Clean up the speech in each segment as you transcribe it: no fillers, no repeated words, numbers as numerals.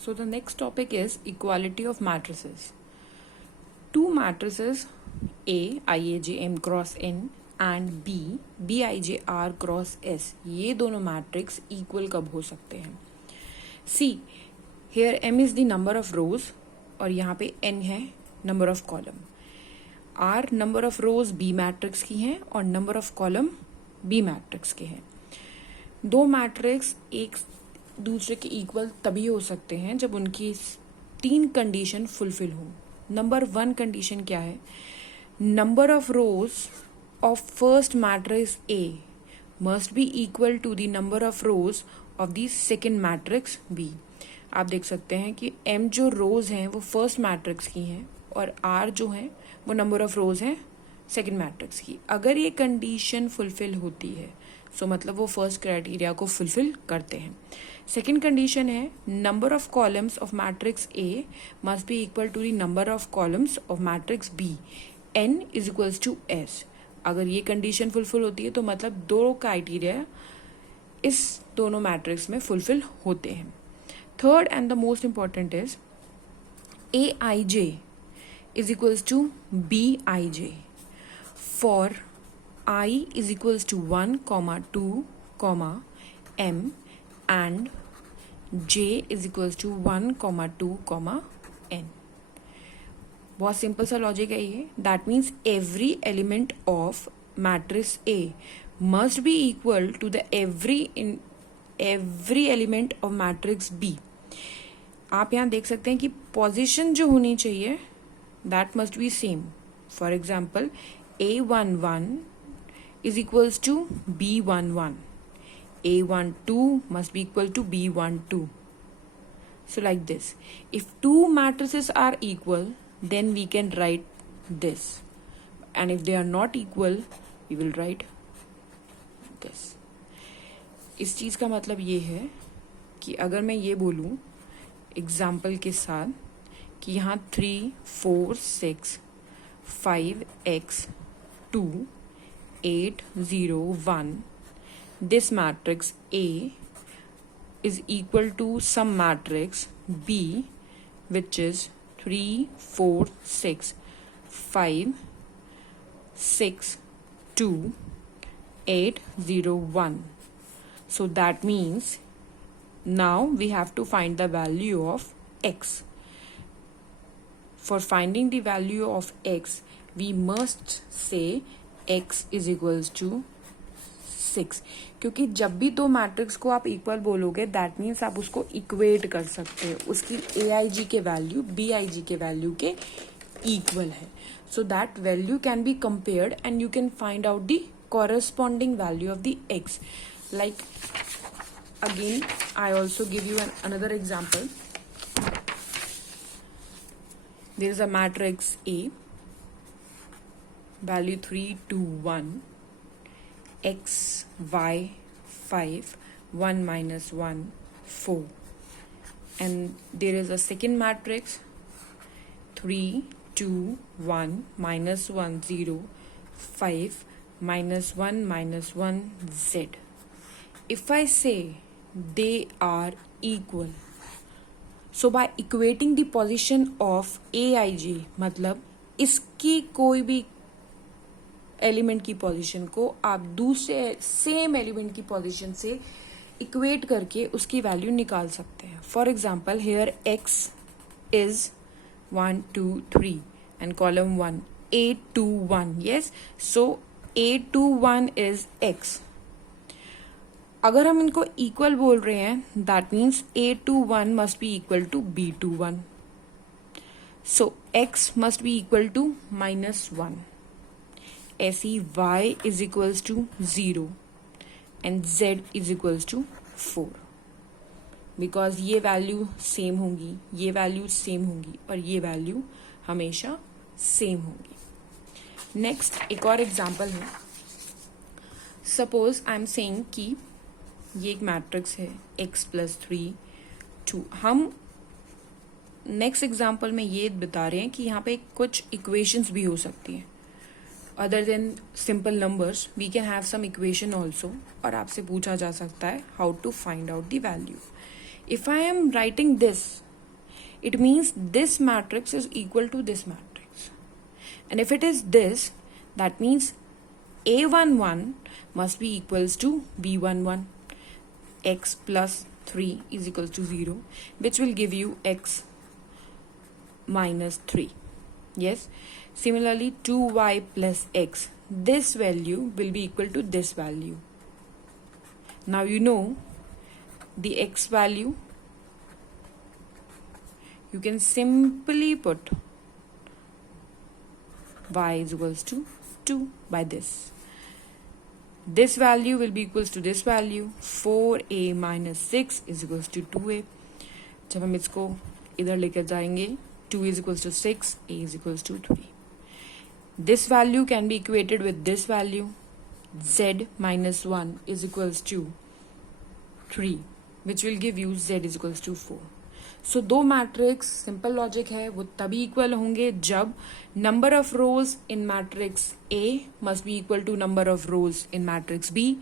So the next topic is equality of matrices. Two matrices A IAJ M cross N and B BIJ R cross S, ये दोनों matrix equal कब हो सकते हैं? See, here M is the number of rows और यहाँ पे N है number of column. R number of rows B matrix की हैं और number of column B matrix के हैं. दो मैट्रिक्स एक दूसरे के इक्वल तभी हो सकते हैं जब उनकी तीन कंडीशन फुलफिल हो. नंबर 1 कंडीशन क्या है? Number of rows of first matrix A must be equal to the number of rows of the second matrix B. आप देख सकते हैं कि M जो रोज हैं वो फर्स्ट मैट्रिक्स की हैं और R जो है वो नंबर ऑफ रोज हैं सेकेंड मैट्रिक्स की. अगर ये कंडीशन फुलफिल होती है सो मतलब वो फर्स्ट क्राइटेरिया को फुलफिल करते हैं. सेकेंड कंडीशन है number of columns of matrix A must be equal to the number of columns of matrix B. N is equals to S. अगर ये कंडीशन फुलफिल होती है तो मतलब दो क्राइटेरिया इस दोनों मैट्रिक्स में फुलफिल होते हैं. Third and the most important is AIJ is equals to BIJ for I is equals to 1, 2, M and J is equals to 1, 2, N. बहुत सिंपल सा लॉजिक है ये. That means every element of matrix A must be equal to the every element of matrix B. आप यहाँ देख सकते हैं कि पोजीशन जो होनी चाहिए that must be same. For example A11 is equals to B11. A12 must be equal to B12. So like this. If two matrices are equal, then we can write this. And if they are not equal, we will write this. इस चीज़ का मतलब ये है कि अगर मैं ये बोलूँ एग्जाम्पल के साथ कि यहाँ 3, 4, 6, 5x 2 8, 0, 1. This matrix A is equal to some matrix B which is 3, 4, 6, 5, 6, 2, 8, 0, 1. So that means now we have to find the value of x. For finding the value of x, we must say x is equals to 6. क्योंकि जब भी दो matrix को आप equal बोलोगे that means आप उसको equate कर सकते हैं. उसकी AIG के वैल्यू BIG के वैल्यू के इक्वल है. So that value can be compared and you can find out the corresponding value of the x. Like again I also give you another example. There is a matrix A, value 3, 2, 1, x, y, 5, 1 minus 1, 4. And there is a second matrix 3, 2, 1, minus 1, 0, 5, minus 1, minus 1, z. If I say they are equal, so by equating the position of AIJ मतलब इसकी कोई भी element की position को आप दूसरे same element की position से इक्वेट करके उसकी वैल्यू निकाल सकते हैं. For example here x is 1, 2, 3 and column 1 A21. Yes, so A21 is x. अगर हम इनको इक्वल बोल रहे हैं that means A21 must be equal to B21. So x must be equal to -1. ऐसी y is equals to 0 and z is equals to 4. Because ये value same होंगी, ये वैल्यू सेम होंगी और ये वैल्यू हमेशा सेम होंगी. नेक्स्ट एक और एग्जाम्पल है. सपोज आई एम सेइंग कि ये एक मैट्रिक्स है x + 3, 2. हम नेक्स्ट एग्जाम्पल में ये बता रहे हैं कि यहाँ पे कुछ इक्वेशंस भी हो सकती हैं. Other than simple numbers we can have some equation also. और आपसे पूछा जा सकता है how to find out the value. If I am writing this it means this matrix is equal to this matrix. And if it is this, that means A11 must be equals to B11. X plus 3 is equals to 0, which will give you X minus 3. Yes. Similarly, 2y plus x, this value will be equal to this value. Now you know the x value. You can simply put y is equals to 2 by this. This value will be equals to this value. 4a minus 6 is equals to 2a. जब हम इसको इधर लेकर जाएंगे, 2 is equals to 6, a is equals to 3. This value can be equated with this value. Z minus 1 is equals to 3, which will give you Z is equals to 4. So दो matrix, simple logic है, वो तभी equal होंगे जब number of rows in matrix A must be equal to number of rows in matrix B,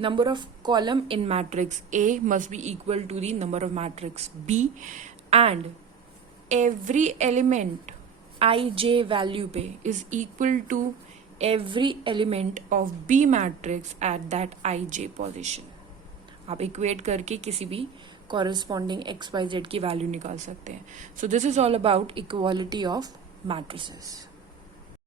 number of column in matrix A must be equal to the number of matrix B, and every element ij value पे is equal to every element of B matrix at that ij position. आप equate करके किसी भी corresponding XYZ की value निकाल सकते हैं. So this is all about equality of matrices.